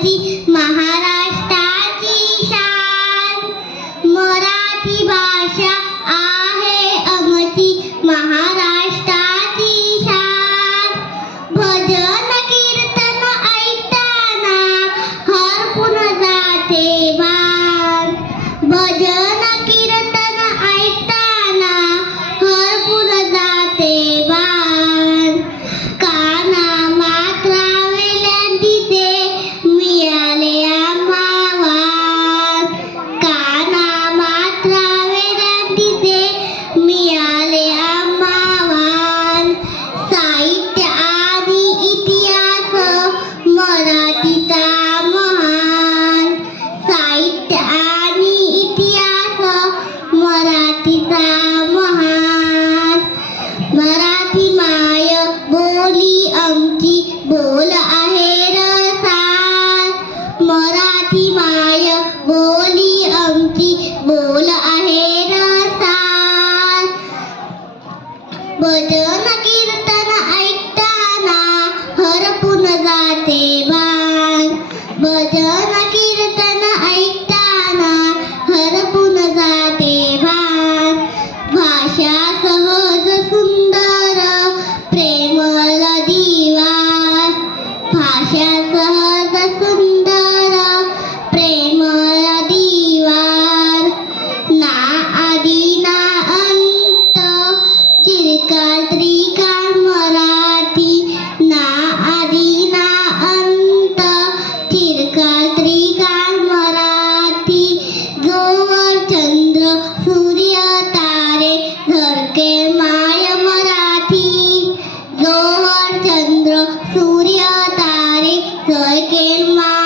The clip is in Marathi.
आमची महाराष्ट्राची शान, मराठी भाषा आहे आमची महाराष्ट्राची शान. भजन कीर्तन ऐकताना हरपून जाते भान, भजन कीर्तन ऐकताना हरपून जाते भान. काना मात्रा वेलांटीचे मिळाले आम्हा वाण, काना मात्रा वेलांटीचे मिळाले आम्हा वाण. साहित्य आणि इतिहास मराठीचा महान, साहित्य आणि इतिहास मराठीचा महान. मराठी माय बोली आमची बोल आहे रसाळ, मराठी माय बोली आमची बोल आहे रसाळ. भजन कीर्तन ऐकताना हरपून जाते भान, भजन कीर्तन ऐकताना हरपून जाते भान. भाषा सहज सुंदर प्रेमळ दिवा, भाषा सहज सुंदर प्रेमळ दिवार. ना आदी ना अंत चिरकाल त्रिकाळ मराठी, ना आदी ना अंत चिरकाल त्रिकाळ मराठी. जोवर चंद्र सूर्य तारे झळके माय मराठी, जोवर चंद्र सूर्य तारे झळके माय